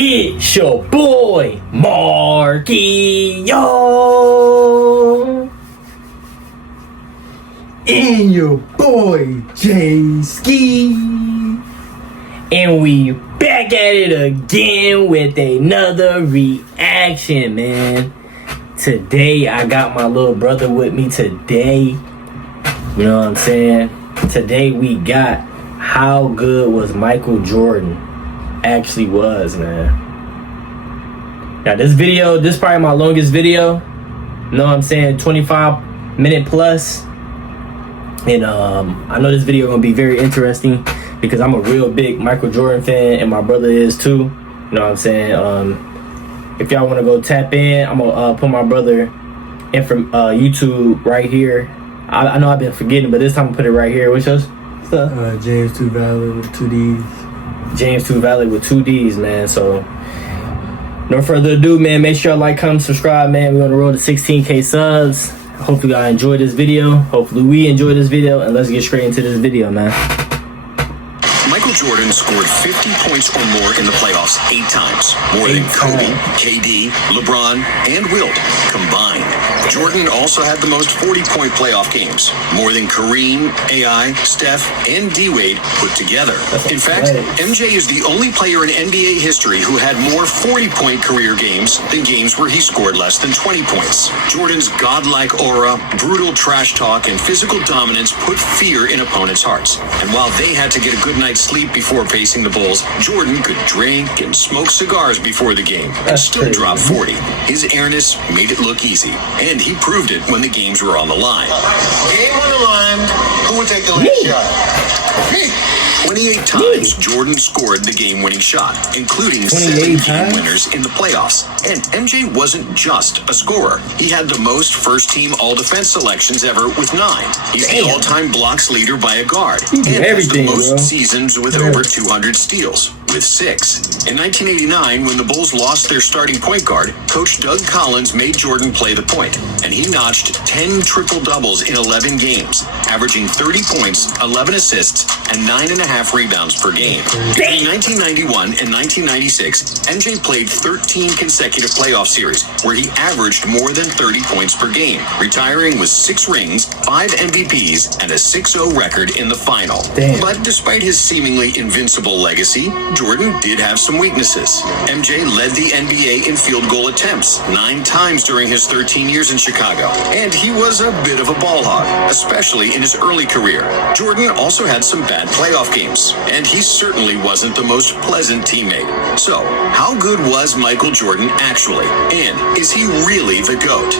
It's your boy, Marky, yo! And your boy, Jay Ski. And we back at it again with another reaction, man. Today, I got my little brother with me today. You know what I'm saying? Today, we got how good was Michael Jordan actually was, man. Now, this is probably my longest video. You know what I'm saying? 25-minute plus. And I know this video gonna be very interesting because I'm a real big Michael Jordan fan and my brother is too. You know what I'm saying? If y'all want to go tap in, I'm gonna put my brother in from YouTube right here. I know I've been forgetting, but this time I'm gonna put it right here. What's yours? James 2 Valley with 2 D's. James 2 Valley with 2 D's, man. So no further ado, man. Make sure y'all like, comment, subscribe, man. We're on the road to 16K subs. Hopefully y'all enjoyed this video. Hopefully we enjoyed this video, and let's get straight into this video, man. Michael Jordan scored 50 points or more in the playoffs 8 times, more than Kobe, KD, LeBron, and Wilt combined. Jordan also had the most 40-point playoff games, more than Kareem, AI, Steph, and D-Wade put together. In fact, MJ is the only player in NBA history who had more 40-point career games than games where he scored less than 20 points. Jordan's godlike aura, brutal trash talk, and physical dominance put fear in opponents' hearts. And while they had to get a good night's sleep before facing the Bulls, Jordan could drink and smoke cigars before the game and still drop 40. His airness made it look easy, and he proved it when the games were on the line. Game on the line. Who would take the last shot? Me. 28 times Jordan scored the game-winning shot, including 7 game winners in the playoffs. And MJ wasn't just a scorer. He had the most first-team all-defense selections ever with 9. He's the all-time blocks leader by a guard. And has the most seasons with over 200 steals, with 6. In 1989, when the Bulls lost their starting point guard, Coach Doug Collins made Jordan play the point, and he notched 10 triple-doubles in 11 games, averaging 30 points, 11 assists, and 9.5 rebounds per game. Between 1991 and 1996, MJ played 13 consecutive playoff series, where he averaged more than 30 points per game, retiring with 6 rings, 5 MVPs, and a 6-0 record in the final. But despite his seemingly invincible legacy, Jordan did have some weaknesses. MJ led the NBA in field goal attempts 9 times during his 13 years in Chicago, and he was a bit of a ball hog, especially in his early career. Jordan also had some bad playoff games, and he certainly wasn't the most pleasant teammate. So, how good was Michael Jordan actually? And is he really the GOAT?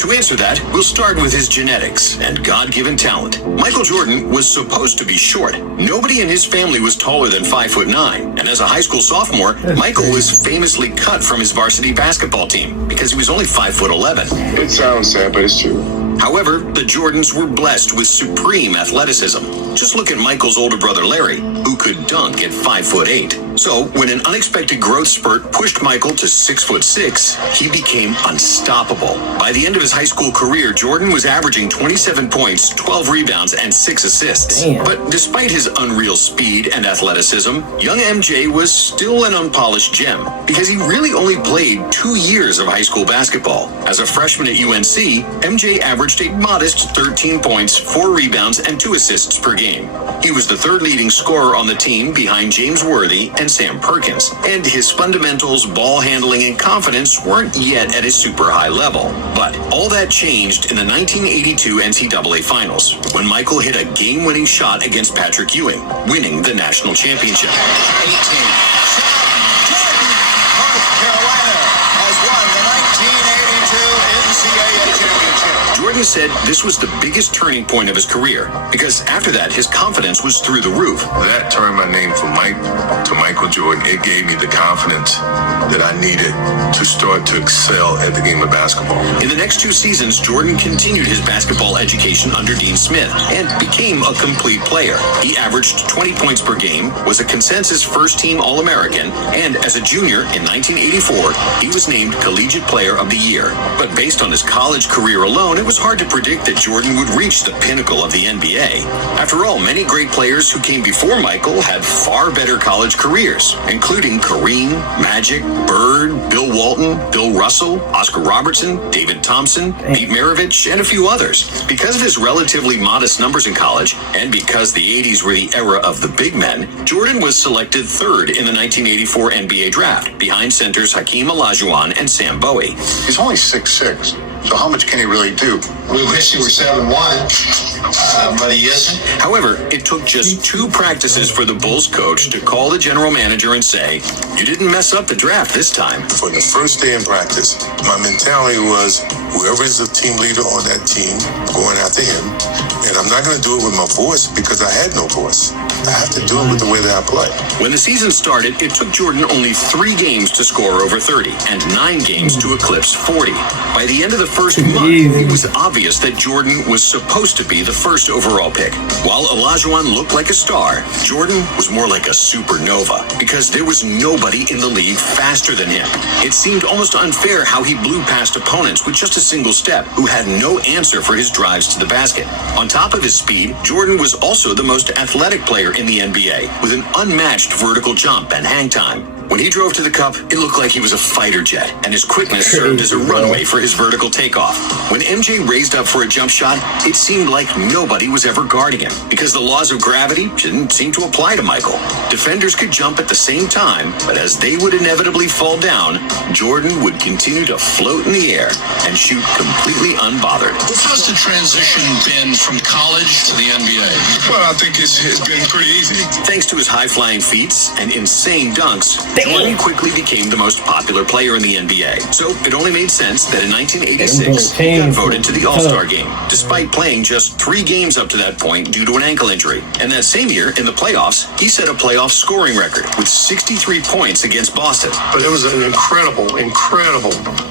To answer that, we'll start with his genetics and God-given talent. Michael Jordan was supposed to be short. Nobody in his family was taller than 5'9", and as a high school sophomore, Michael was famously cut from his varsity basketball team because he was only 5'11". It sounds sad, but it's true. However, the Jordans were blessed with supreme athleticism. Just look at Michael's older brother Larry, who could dunk at 5'8". So, when an unexpected growth spurt pushed Michael to 6'6", he became unstoppable. By the end of his high school career, Jordan was averaging 27 points, 12 rebounds, and 6 assists. But despite his unreal speed and athleticism, young MJ was still an unpolished gem because he really only played 2 years of high school basketball. As a freshman at UNC, MJ averaged a modest 13 points, 4 rebounds, and 2 assists per game. He was the 3rd leading scorer on the team behind James Worthy and Sam Perkins, and his fundamentals, ball handling, and confidence weren't yet at a super high level. But all that changed in the 1982 NCAA Finals, when Michael hit a game-winning shot against Patrick Ewing, winning the national championship. 18. Jordan, North Carolina, has won the 1982 NCAA championship. Jordan said this was the biggest turning point of his career, because after that, his confidence was through the roof. That turned my name from Mike to Michael Jordan. It gave me the confidence that I needed to start to excel at the game of basketball. In the next 2 seasons, Jordan continued his basketball education under Dean Smith and became a complete player. He averaged 20 points per game, was a consensus first-team All-American, and as a junior in 1984, he was named Collegiate Player of the Year. But based on his college career alone, it was hard hard to predict that Jordan would reach the pinnacle of the NBA. After all, many great players who came before Michael had far better college careers, including Kareem, Magic, Bird, Bill Walton, Bill Russell, Oscar Robertson, David Thompson, Pete Maravich, and a few others. Because of his relatively modest numbers in college, and because the 80s were the era of the big men, Jordan was selected third in the 1984 NBA draft, behind centers Hakeem Olajuwon and Sam Bowie. He's only 6'6", so how much can he really do? We wish he were 7'1", but he isn't. However, it took just 2 practices for the Bulls coach to call the general manager and say, "You didn't mess up the draft this time." For the first day in practice, my mentality was whoever is the team leader on that team, going after him. And I'm not going to do it with my voice because I had no voice. I have to do it with the way that I play. When the season started, it took Jordan only 3 games to score over 30 and 9 games to eclipse 40. By the end of the first month, it was obvious that Jordan was supposed to be the first overall pick. While Olajuwon looked like a star, Jordan was more like a supernova because there was nobody in the league faster than him. It seemed almost unfair how he blew past opponents with just a single step who had no answer for his drives to the basket. On top of his speed, Jordan was also the most athletic player in the NBA with an unmatched vertical jump and hang time. When he drove to the cup, it looked like he was a fighter jet, and his quickness served as a runway for his vertical takeoff. When MJ raised up for a jump shot, it seemed like nobody was ever guarding him, because the laws of gravity didn't seem to apply to Michael. Defenders could jump at the same time, but as they would inevitably fall down, Jordan would continue to float in the air and shoot completely unbothered. How's the transition been from college to the NBA? Well, I think it's been pretty easy. Thanks to his high-flying feats and insane dunks, Jordan quickly became the most popular player in the NBA. So it only made sense that in 1986, he got voted to the All-Star game, despite playing just 3 games up to that point due to an ankle injury. And that same year, in the playoffs, he set a playoff scoring record with 63 points against Boston. But it was an incredible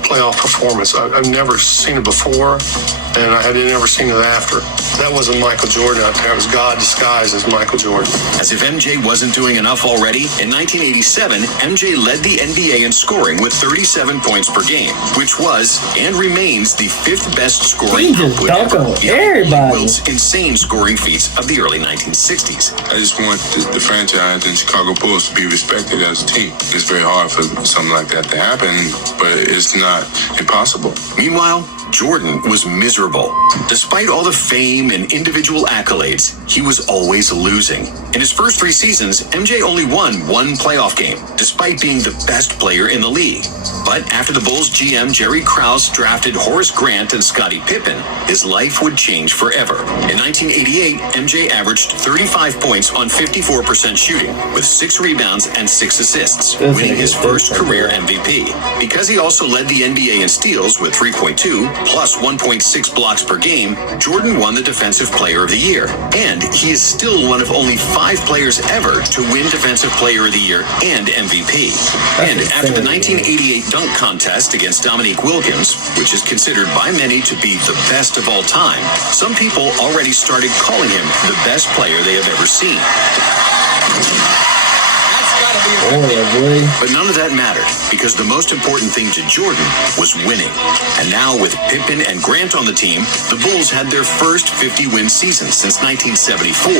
playoff performance. I've never seen it before, and I had never seen it after. That wasn't Michael Jordan out there. It was God disguised as Michael Jordan. As if MJ wasn't doing enough already, in 1987, MJ led the NBA in scoring with 37 points per game, which was and remains the 5th best scoring output ever. Everybody. Wilt's insane scoring feats of the early 1960s. I just want the franchise and Chicago Bulls to be respected as a team. It's very hard for something like that to happen, but it's not impossible. Meanwhile, Jordan was miserable. Despite all the fame and individual accolades, he was always losing. In his first 3 seasons, MJ only won 1 playoff game, despite being the best player in the league. But after the Bulls GM Jerry Krause drafted Horace Grant and Scottie Pippen, his life would change forever. In 1988, MJ averaged 35 points on 54% shooting, with 6 rebounds and 6 assists, winning his first career MVP. Because he also led the NBA in steals with 3.2, plus 1.6 blocks per game, Jordan won the Defensive Player of the Year. And he is still one of only 5 players ever to win Defensive Player of the Year and MVP. And after the 1988 dunk contest against Dominique Wilkins, which is considered by many to be the best of all time, some people already started calling him the best player they have ever seen. But none of that mattered, because the most important thing to Jordan was winning. And now with Pippen and Grant on the team, the Bulls had their first 50-win season since 1974.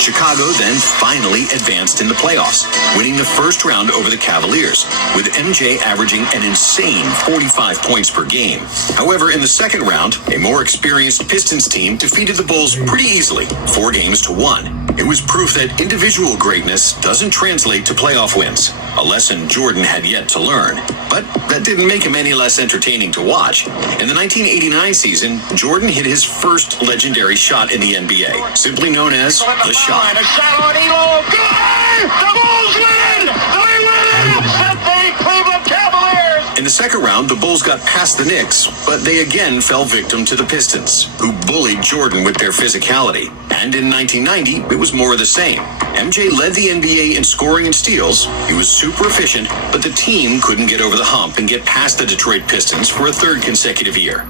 Chicago then finally advanced in the playoffs, winning the first round over the Cavaliers, with MJ averaging an insane 45 points per game. However, in the second round, a more experienced Pistons team defeated the Bulls pretty easily, 4 games to 1. It was proof that individual greatness doesn't translate to playoff wins, a lesson Jordan had yet to learn. But that didn't make him any less entertaining to watch. In the 1989 season, Jordan hit his first legendary shot in the NBA, simply known as the shot. A shot on Elo. Good! The Bulls win! They win! The Cleveland Cavaliers! In the second round, the Bulls got past the Knicks, but they again fell victim to the Pistons, who bullied Jordan with their physicality. And in 1990, it was more of the same. MJ led the NBA in scoring and steals. He was super efficient, but the team couldn't get over the hump and get past the Detroit Pistons for a 3rd consecutive year.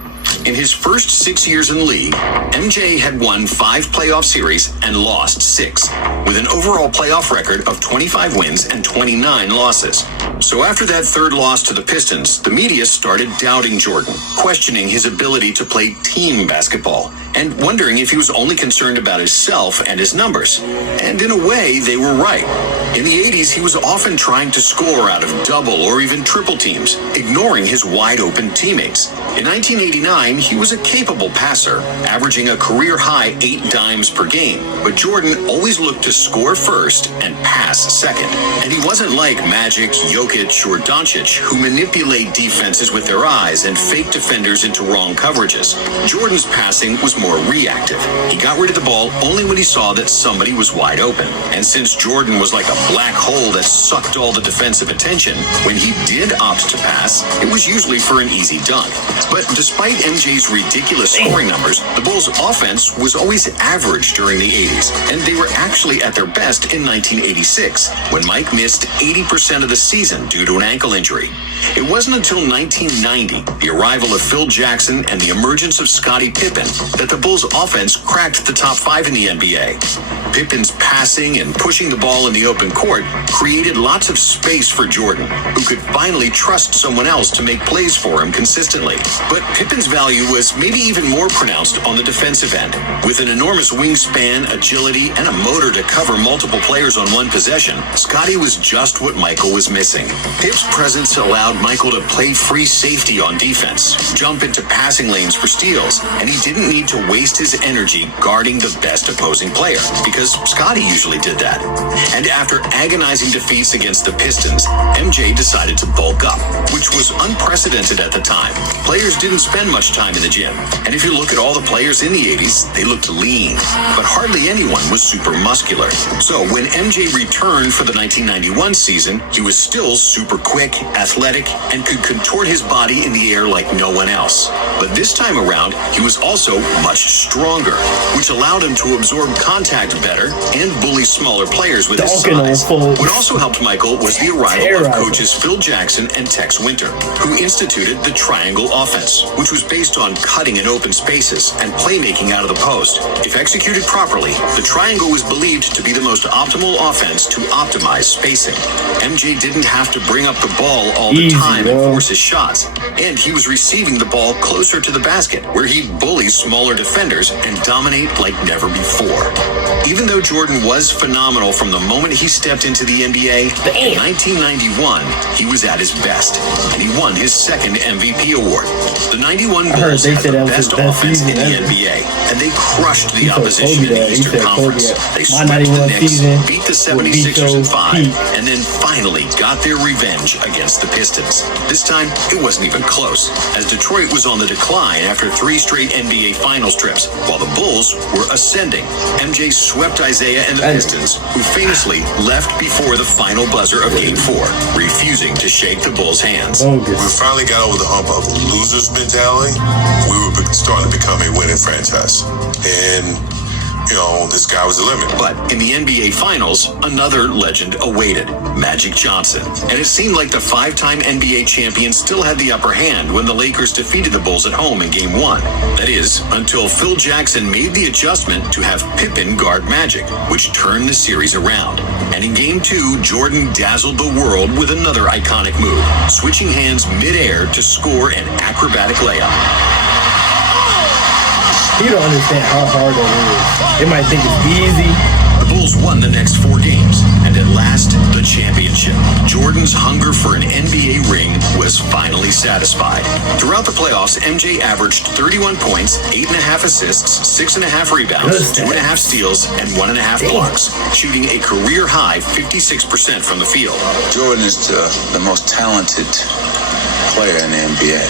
In his first 6 years in the league, MJ had won 5 playoff series and lost 6, with an overall playoff record of 25 wins and 29 losses. So after that third loss to the Pistons, the media started doubting Jordan, questioning his ability to play team basketball, and wondering if he was only concerned about himself and his numbers. And in a way, they were right. In the 80s, he was often trying to score out of double or even triple teams, ignoring his wide-open teammates. In 1989, he was a capable passer, averaging a career-high 8 dimes per game. But Jordan always looked to score first and pass second. And he wasn't like Magic, Jokic, or Doncic, who manipulate defenses with their eyes and fake defenders into wrong coverages. Jordan's passing was more reactive. He got rid of the ball only when he saw that somebody was wide open. And since Jordan was like a black hole that sucked all the defensive attention, when he did opt to pass, it was usually for an easy dunk. But despite MJ's ridiculous scoring numbers, the Bulls' offense was always average during the 80s, and they were actually at their best in 1986, when Mike missed 80% of the season due to an ankle injury. It wasn't until 1990, the arrival of Phil Jackson and the emergence of Scottie Pippen, that the Bulls' offense cracked the top 5 in the NBA. Pippen's passing and pushing the ball in the open court created lots of space for Jordan, who could finally trust someone else to make plays for him consistently. But Pippen's value was maybe even more pronounced on the defensive end. With an enormous wingspan, agility, and a motor to cover multiple players on one possession, Scottie was just what Michael was missing. Pip's presence allowed Michael to play free safety on defense, jump into passing lanes for steals, and he didn't need to waste his energy guarding the best opposing player, because Scottie usually did that. And after agonizing defeats against the Pistons, MJ decided to bulk up, which was unprecedented at the time. Players didn't spend much time in the gym, and if you look at all the players in the 80s, they looked lean, but hardly anyone was super muscular. So when MJ returned for the 1991 season, he was still super quick, athletic, and could contort his body in the air like no one else. But this time around, he was also much stronger, which allowed him to absorb contact better and bully smaller players with his size. What also helped Michael was the arrival of coaches Phil Jackson and Tex Winter, who instituted the triangle offense, which was based on cutting in open spaces and playmaking out of the post. If executed properly, the triangle was believed to be the most optimal offense to optimize spacing. MJ didn't have to bring up the ball all the time and force his shots, and he was receiving the ball closer to the basket, where he'd bully smaller defenders and dominate like never before. Even though Jordan was phenomenal from the moment he stepped into the NBA, in 1991, he was at his best, and he won his second MVP award. The 91 Bulls had the best offense in the NBA, and they crushed the opposition in the Eastern Conference. They swept the Knicks, beat the 76ers in 5, and then finally got their revenge against the Pistons. This time, it wasn't even close, as Detroit was on the decline after 3 straight NBA Finals trips, while the Bulls were ascending. MJ swept Isaiah and the Pistons, who famously left before the final buzzer of Game 4, refusing to shake the Bulls' hands. We finally got over the hump of losers mentality. We were starting to become a winning franchise. And this guy was the limit. But in the NBA Finals, another legend awaited, Magic Johnson. And it seemed like the 5-time NBA champion still had the upper hand when the Lakers defeated the Bulls at home in Game 1. That is, until Phil Jackson made the adjustment to have Pippen guard Magic, which turned the series around. And in Game 2, Jordan dazzled the world with another iconic move, switching hands mid-air to score an acrobatic layup. You don't understand how hard that is. They might think it's easy. The Bulls won the next 4 games, and at last, the championship. Jordan's hunger for an NBA ring was finally satisfied. Throughout the playoffs, MJ averaged 31 points, 8.5 assists, 6.5 rebounds, 2.5 steals, and 1.5 blocks, shooting a career-high 56% from the field. Jordan is the most talented player in the NBA.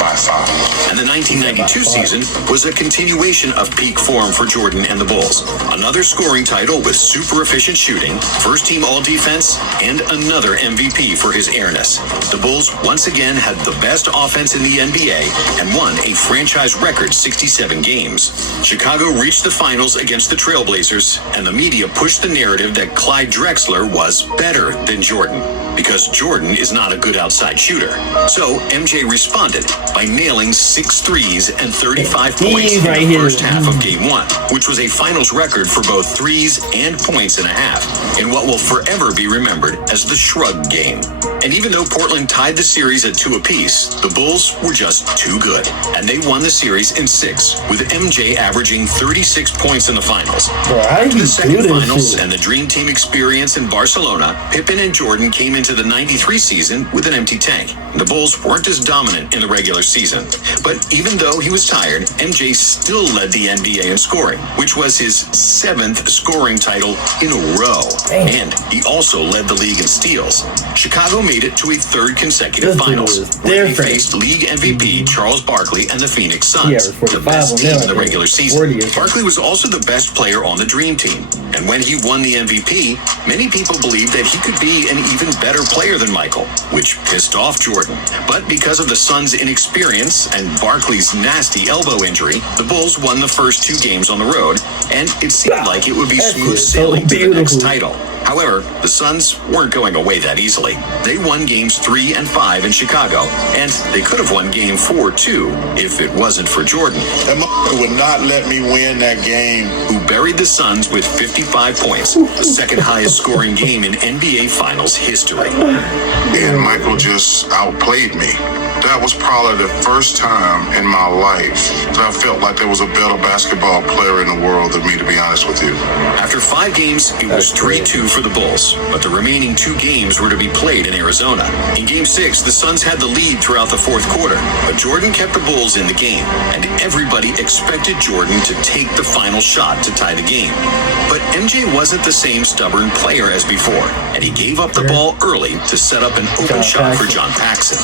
By far. And the 1992 season was a continuation of peak form for Jordan and the Bulls. Another scoring title with super efficient shooting, first-team all-defense, and another MVP for his airness. The Bulls once again had the best offense in the NBA and won a franchise record 67 games. Chicago reached the finals against the Trailblazers, and the media pushed the narrative that Clyde Drexler was better than Jordan, because Jordan is not a good outside shooter. So MJ responded by by nailing 6 threes and 35 points in right the here. first half of Game 1, which was a finals record for both threes and points and a half, in what will forever be remembered as the Shrug Game. And even though Portland tied the series at 2 apiece, the Bulls were just too good, and they won the series in 6, with MJ averaging 36 points in the finals. Bro, how do you The second do this finals shit? and the Dream Team experience in Barcelona, Pippen and Jordan came into the 93 season with an empty tank. The Bulls weren't as dominant in the regular season. But even though he was tired, MJ still led the NBA in scoring, which was his 7th scoring title in a row. And he also led the league in steals. Chicago made it to a 3rd consecutive This dude finals, is where they different. faced league MVP Charles Barkley and the Phoenix Suns, Yeah, the 45 best on team them, in the I think. regular 40 season. or something. Barkley was also the best player on the Dream Team, and when he won the MVP, many people believed that he could be an even better player than Michael, which pissed off Jordan. But because of the Suns' inexperience and Barkley's nasty elbow injury, the Bulls won the first 2 games on the road, and it seemed like it would be That's smooth it. So sailing to the next beautiful. title. However, the Suns weren't going away that easily. They won games 3 and 5 in Chicago, and they could have won game 4 too if it wasn't for Jordan, That motherfucker would not let me win that game. who buried the Suns with 55 points, the second highest scoring game in NBA Finals history. And Michael just outplayed me. That was probably the first time in my life that I felt like there was a better basketball player in the world than me, to be honest with you. After 5 games, it was 3-2 for the Bulls, but the remaining 2 games were to be played in Arizona. In Game 6, the Suns had the lead throughout the 4th quarter, but Jordan kept the Bulls in the game, and everybody expected Jordan to take the final shot to tie the game. But MJ wasn't the same stubborn player as before, and he gave up the ball early to set up an open shot for John Paxson.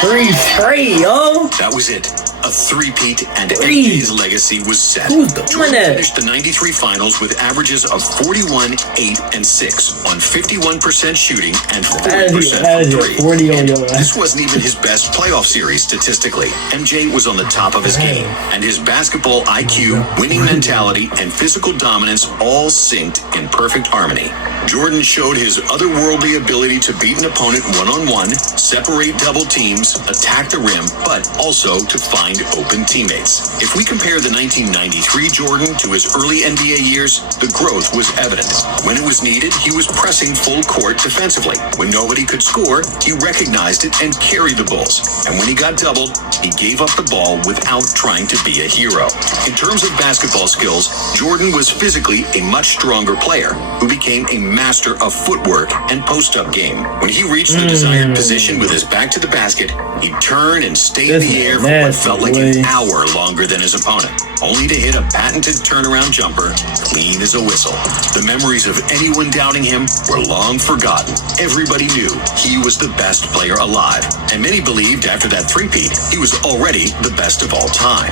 3 straight, yo. That was it. A 3-peat, and 3. MJ's legacy was set. Who's doing Jordan that? finished the 93 finals with averages of 41, 8, and 6 on 51% shooting and 40% How from is it 3. 40 on And your ass? this wasn't even his best playoff series statistically. MJ was on the top of his game, and his basketball IQ, winning mentality, and physical dominance all synced in perfect harmony. Jordan showed his otherworldly ability to beat an opponent one-on-one, separate double teams, attack the rim, but also to find open teammates. If we compare the 1993 Jordan to his early NBA years, the growth was evident. When it was needed, he was pressing full court defensively. When nobody could score, he recognized it and carried the Bulls. And when he got doubled, he gave up the ball without trying to be a hero. In terms of basketball skills, Jordan was physically a much stronger player who became a master of footwork and post-up game. When he reached the desired position with his back to the basket, he'd turn and stay in the air for what felt like an hour longer than his opponent, only to hit a patented turnaround jumper clean as a whistle. The memories of anyone doubting him were long forgotten. Everybody knew he was the best player alive, and many believed after that 3-peat, he was already the best of all time.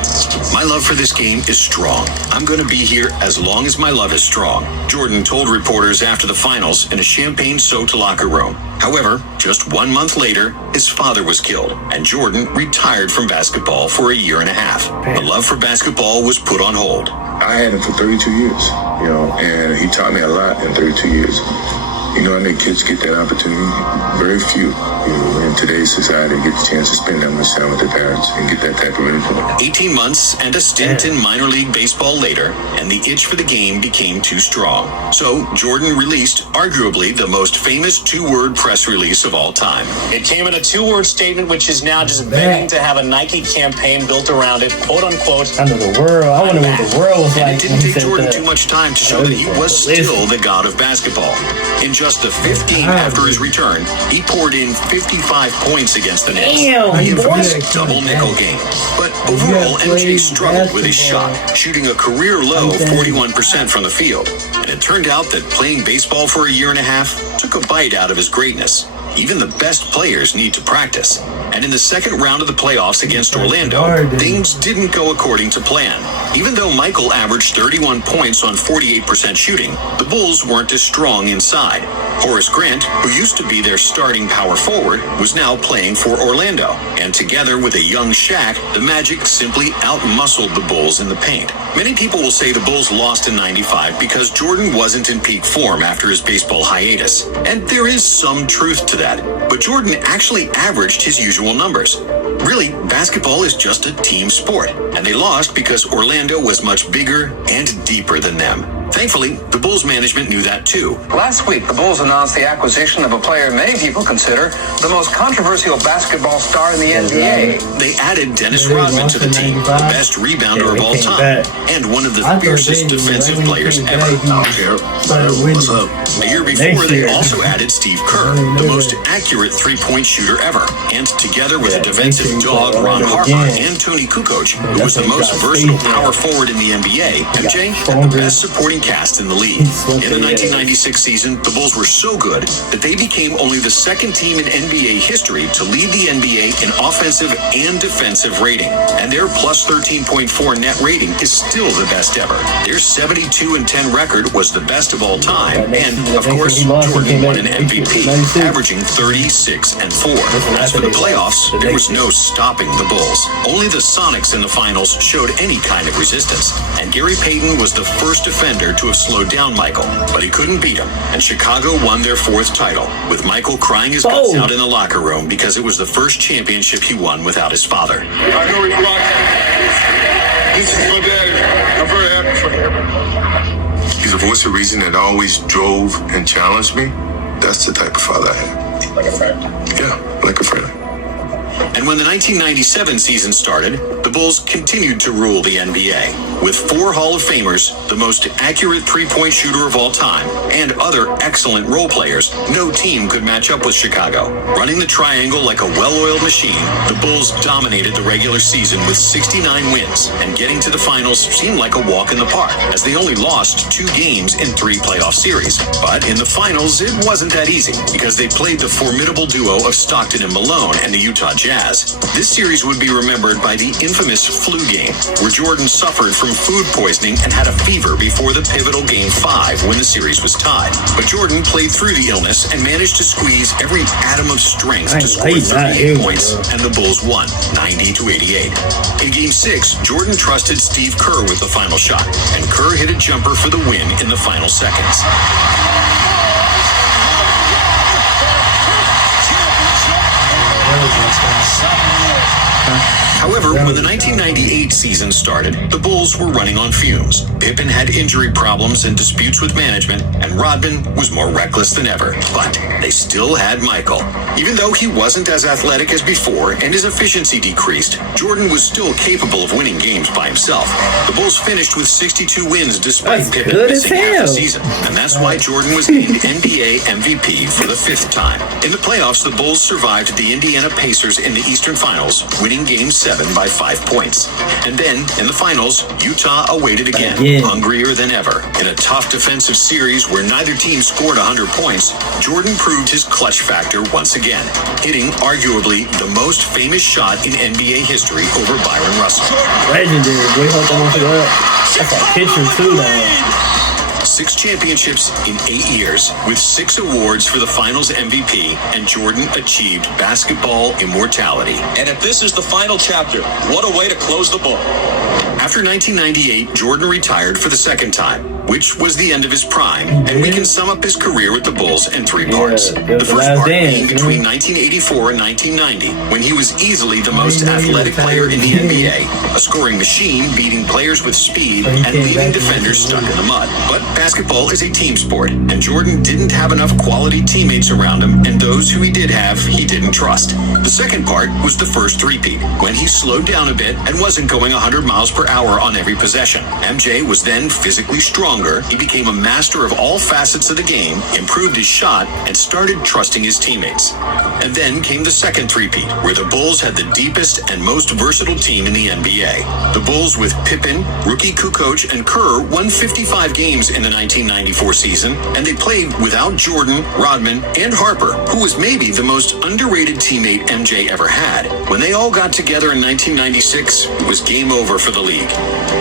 My love for this game is strong. I'm going to be here as long as my love is strong, Jordan told reporters after the finals in a champagne-soaked locker room. However, just 1 month later, his father was killed, and Jordan retired from basketball for a year and a half. The love for basketball was put on hold. I had him for 32 years, and he taught me a lot in 32 years. I think kids get that opportunity. Very few, in today's society get the chance to spend that much time with their parents and get that type of influence. 18 months and a stint in minor league baseball later, and the itch for the game became too strong. So Jordan released arguably the most famous 2-word press release of all time. It came in a 2-word statement, which is now just begging to have a Nike campaign built around it, quote unquote. Under the world. I wonder what the world was And like it when didn't he take said Jordan that. too much time to show that he was still the god of basketball. In just the 5th game after his return, he poured in 55 points against the Nets. Damn, The infamous boy. double nickel game. But overall, MJ struggled with his shot, shooting a career low 41% from the field. And it turned out that playing baseball for a year and a half took a bite out of his greatness. Even the best players need to practice. And in the second round of the playoffs against Orlando, things didn't go according to plan. Even though Michael averaged 31 points on 48% shooting, the Bulls weren't as strong inside. Horace Grant, who used to be their starting power forward, was now playing for Orlando. And together with a young Shaq, the Magic simply outmuscled the Bulls in the paint. Many people will say the Bulls lost in '95 because Jordan wasn't in peak form after his baseball hiatus. And there is some truth to that. that, but Jordan actually averaged his usual numbers. Really, basketball is just a team sport, and they lost because Orlando was much bigger and deeper than them. Thankfully, the Bulls management knew that too. Last week, the Bulls announced the acquisition of a player many people consider the most controversial basketball star in the NBA. They added Dennis Rodman to the team, the best rebounder of all time, and one of the fiercest defensive players ever. What's up? A year before, they also added Steve Kerr, the most accurate three-point shooter ever, and together with a defensive dog, Ron Harper, and Tony Kukoc, who was the most versatile power forward in the NBA, MJ had the best supporting cast in the league. In the 1996 season, the Bulls were so good that they became only the second team in NBA history to lead the NBA in offensive and defensive rating. And their plus 13.4 net rating is still the best ever. Their 72-10 record was the best of all time. And, of course, Jordan won an MVP, averaging 36-4. As for the playoffs, there was no stopping the Bulls. Only the Sonics in the finals showed any kind of resistance. And Gary Payton was the first defender to have slowed down Michael, but he couldn't beat him, and Chicago won their fourth title, with Michael crying his guts out in the locker room because it was the first championship he won without his father. I know he's watching. This is my daddy. I'm very happy for him. He's a voice of reason that always drove and challenged me. That's the type of father I am. Like a friend? Yeah, like a friend. And when the 1997 season started, the Bulls continued to rule the NBA. With 4 Hall of Famers, the most accurate three-point shooter of all time, and other excellent role players, no team could match up with Chicago. Running the triangle like a well-oiled machine, the Bulls dominated the regular season with 69 wins, and getting to the finals seemed like a walk in the park, as they only lost 2 games in 3 playoff series. But in the finals, it wasn't that easy, because they played the formidable duo of Stockton and Malone and the Utah Jazz. This series would be remembered by the infamous flu game, where Jordan suffered from food poisoning and had a fever before the pivotal Game 5 when the series was tied. But Jordan played through the illness and managed to squeeze every atom of strength to score 38 points, and the Bulls won 90-88. In Game 6, Jordan trusted Steve Kerr with the final shot, and Kerr hit a jumper for the win in the final seconds. However, when the 1998 season started, the Bulls were running on fumes. Pippen had injury problems and disputes with management, and Rodman was more reckless than ever. But they still had Michael. Even though he wasn't as athletic as before and his efficiency decreased, Jordan was still capable of winning games by himself. The Bulls finished with 62 wins despite Pippen missing half the season, and that's why Jordan was named NBA MVP for the 5th time. In the playoffs, the Bulls survived the Indiana Pacers in the Eastern Finals, winning Game 7 by 5 points. And then, in the finals, Utah awaited again, hungrier than ever. In a tough defensive series where neither team scored 100 points, Jordan proved his clutch factor once again, hitting arguably the most famous shot in NBA history over Byron Russell. Legendary. That's a picture too, though. 6 championships in 8 years, with 6 awards for the finals MVP, and Jordan achieved basketball immortality. And if this is the final chapter, what a way to close the book. After 1998, Jordan retired for the 2nd time, which was the end of his prime, and we can sum up his career with the Bulls in 3 parts. The first part being between 1984 and 1990, when he was easily the most athletic player in the NBA, a scoring machine beating players with speed and leaving defenders stuck in the mud. But basketball is a team sport, and Jordan didn't have enough quality teammates around him, and those who he did have, he didn't trust. The second part was the first three-peat, when he slowed down a bit and wasn't going 100 miles per hour on every possession. MJ was then physically stronger, he became a master of all facets of the game, improved his shot, and started trusting his teammates. And then came the second three-peat, where the Bulls had the deepest and most versatile team in the NBA. The Bulls with Pippen, rookie Kukoc, and Kerr won 55 games in the 1994 season, and they played without Jordan, Rodman, and Harper, who was maybe the most underrated teammate MJ ever had. When they all got together in 1996, it was game over for the league.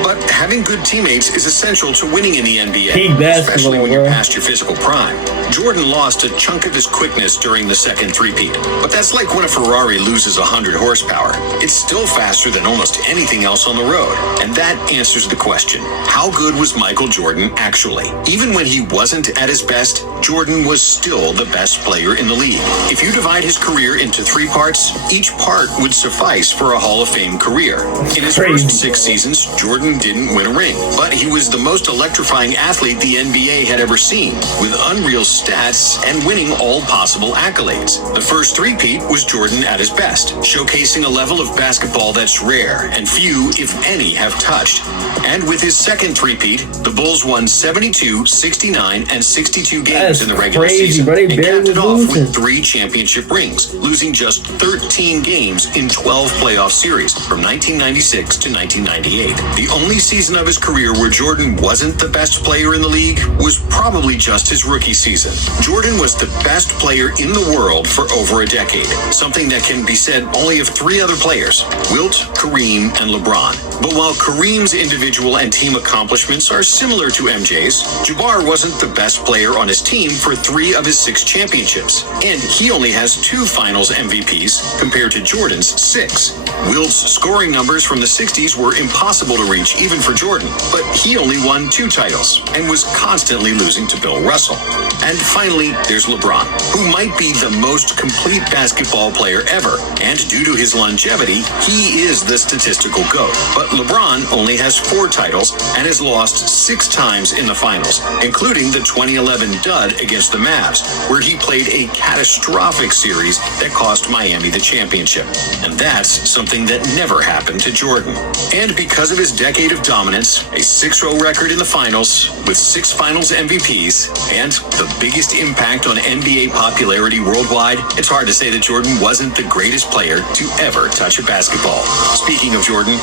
But having good teammates is essential to winning in the NBA, Peak basketball, especially when you're bro. past your physical prime. Jordan lost a chunk of his quickness during the second three-peat, but that's like when a Ferrari loses 100 horsepower. It's still faster than almost anything else on the road, and that answers the question, how good was Michael Jordan actually? Even when he wasn't at his best, Jordan was still the best player in the league. If you divide his career into 3 parts, each part would suffice for a Hall of Fame career. In his first 6 seasons, Jordan didn't win a ring, but he was the most electrifying athlete the NBA had ever seen, with unreal stats and winning all possible accolades. The first three-peat was Jordan at his best, showcasing a level of basketball that's rare and few, if any, have touched. And with his second three-peat, the Bulls won 72, 69, and 62 games in the regular season, and capped it off with 3 championship rings, losing just 13 games in 12 playoff series from 1996 to 1998. The only season of his career where Jordan wasn't the best player in the league was probably just his rookie season. Jordan was the best player in the world for over a decade, something that can be said only of 3 other players, Wilt, Kareem, and LeBron. But while Kareem's individual and team accomplishments are similar to MJ's, Jabbar wasn't the best player on his team for 3 of his 6 championships, and he only has 2 finals MVPs compared to Jordan's 6. Wilt's scoring numbers from the 60s were impossible to reach even for Jordan, but he only won 2 titles and was constantly losing to Bill Russell. And finally, there's LeBron, who might be the most complete basketball player ever, and due to his longevity, he is the statistical GOAT. But LeBron only has 4 titles and has lost 6 times in the finals, including the 2011 dud against the Mavs, where he played a catastrophic series that cost Miami the championship. And that's something that never happened to Jordan. And because of his decade of dominance, a 6-0 record in the finals with 6 finals MVPs, and the biggest impact on NBA popularity worldwide, it's hard to say that Jordan wasn't the greatest player to ever touch a basketball. Speaking of Jordan,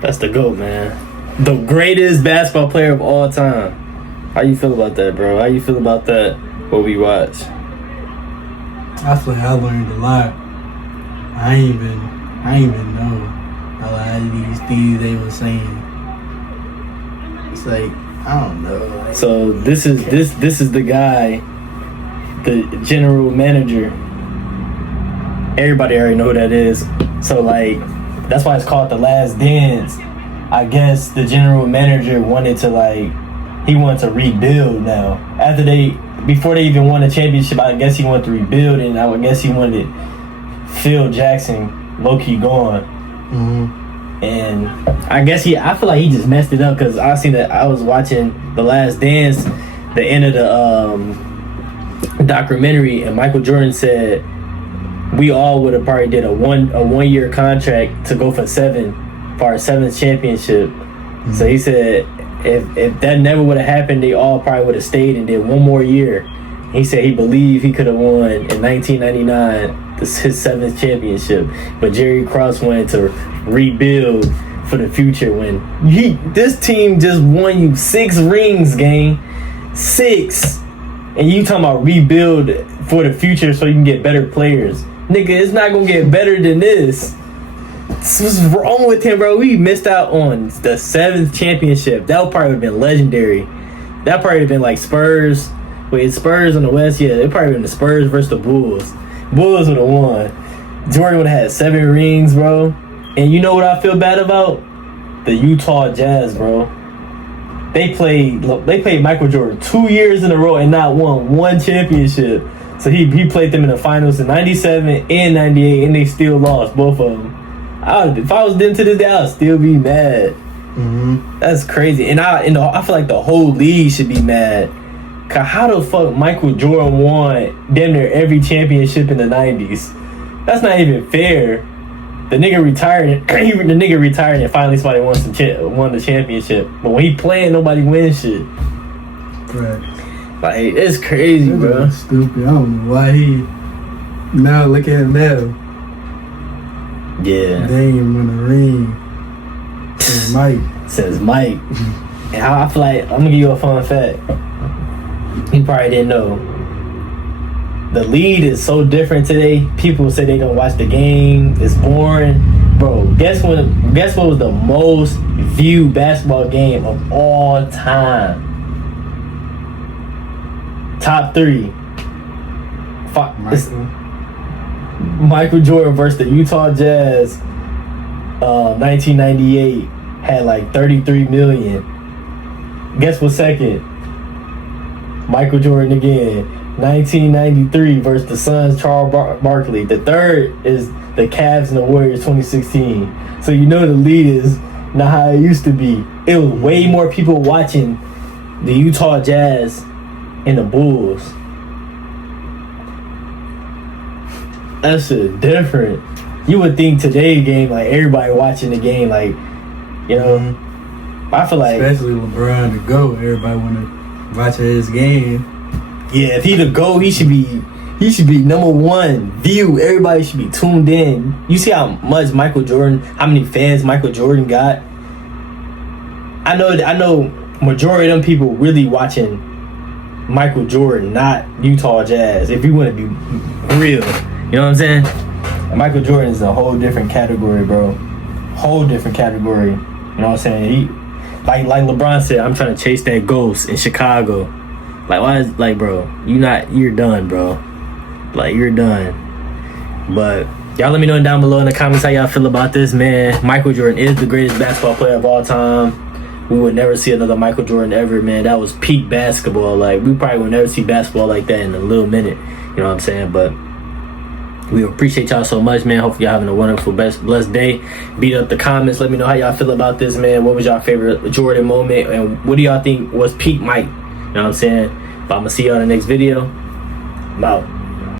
That's the GOAT, man. The greatest basketball player of all time. How you feel about that, bro? How you feel about that, what we watch? I feel like I learned a lot. I ain't even know a lot of these things they were saying. It's like, I don't know. Like, So this is the guy, the general manager. Everybody already know who that is. So like, that's why it's called The Last Dance. I guess the general manager wanted to rebuild now. Before they even won a championship, I guess he wanted to rebuild, and I guess he wanted Phil Jackson low-key gone. mm-hmm. And I feel like he just messed it up, because I was watching The Last Dance, the end of the documentary, and Michael Jordan said we all would have probably did a one-year contract to go for our 7th championship. Mm-hmm. So he said if that never would have happened, they all probably would have stayed and did one more year. He said he believed he could have won in 1999 his 7th championship, but Jerry Krause wanted to rebuild for the future when this team just won you 6 rings, gang. 6. And you talking about rebuild for the future so you can get better players. Nigga, it's not gonna get better than this. What's wrong with him, bro? We missed out on the 7th championship. That would probably have been legendary. That probably have been like Spurs. Wait, Spurs on the West? Yeah, it probably been the Spurs versus the Bulls. Bulls would have won. Jordan would have had 7 rings, bro. And you know what I feel bad about? The Utah Jazz, bro. They played Michael Jordan 2 years in a row and not won 1 championship. So he played them in the finals in 97 and 98, and they still lost, both of them. If I was them to this day, I would still be mad. Mm-hmm. That's crazy. And I feel like the whole league should be mad. Cause how the fuck Michael Jordan won damn near every championship in the 90s? That's not even fair. The nigga retired and finally somebody won the championship. But when he playing, nobody wins shit. Right. Like, it's crazy, bro. That's stupid. I don't know why he. Now look at him now. Yeah. They ain't win a ring. Says Mike. And I feel like, I'm gonna give you a fun fact. You probably didn't know. The lead is so different today. People say they don't watch the game. It's boring. Bro, guess what was the most viewed basketball game of all time? Top 3. Michael Jordan versus the Utah Jazz. 1998 had like 33 million. Guess what's second? Michael Jordan again. 1993 versus the Suns, Charles Barkley. The third is the Cavs and the Warriors 2016. So you know the lead is not how it used to be. It was way more people watching the Utah Jazz and the Bulls. That shit different. You would think today's game, like everybody watching the game, like, you know. I feel like, especially LeBron to go, everybody want to watch his game. Yeah, if he the GOAT, he should be number one view. Everybody should be tuned in. You see how much Michael Jordan, how many fans Michael Jordan got? I know majority of them people really watching Michael Jordan, not Utah Jazz. If you want to be real, you know what I'm saying? Michael Jordan is a whole different category, bro. Whole different category. You know what I'm saying? He, like LeBron said, I'm trying to chase that ghost in Chicago. Like, why is, like, bro, you're done, bro. Like, you're done. But y'all let me know down below in the comments how y'all feel about this, man. Michael Jordan is the greatest basketball player of all time. We would never see another Michael Jordan ever, man. That was peak basketball. Like, we probably would never see basketball like that in a little minute. You know what I'm saying? But we appreciate y'all so much, man. Hopefully y'all having a wonderful, blessed day. Beat up the comments. Let me know how y'all feel about this, man. What was y'all favorite Jordan moment? And what do y'all think was peak Mike? You know what I'm saying? But I'm going to see y'all in the next video. I'm out.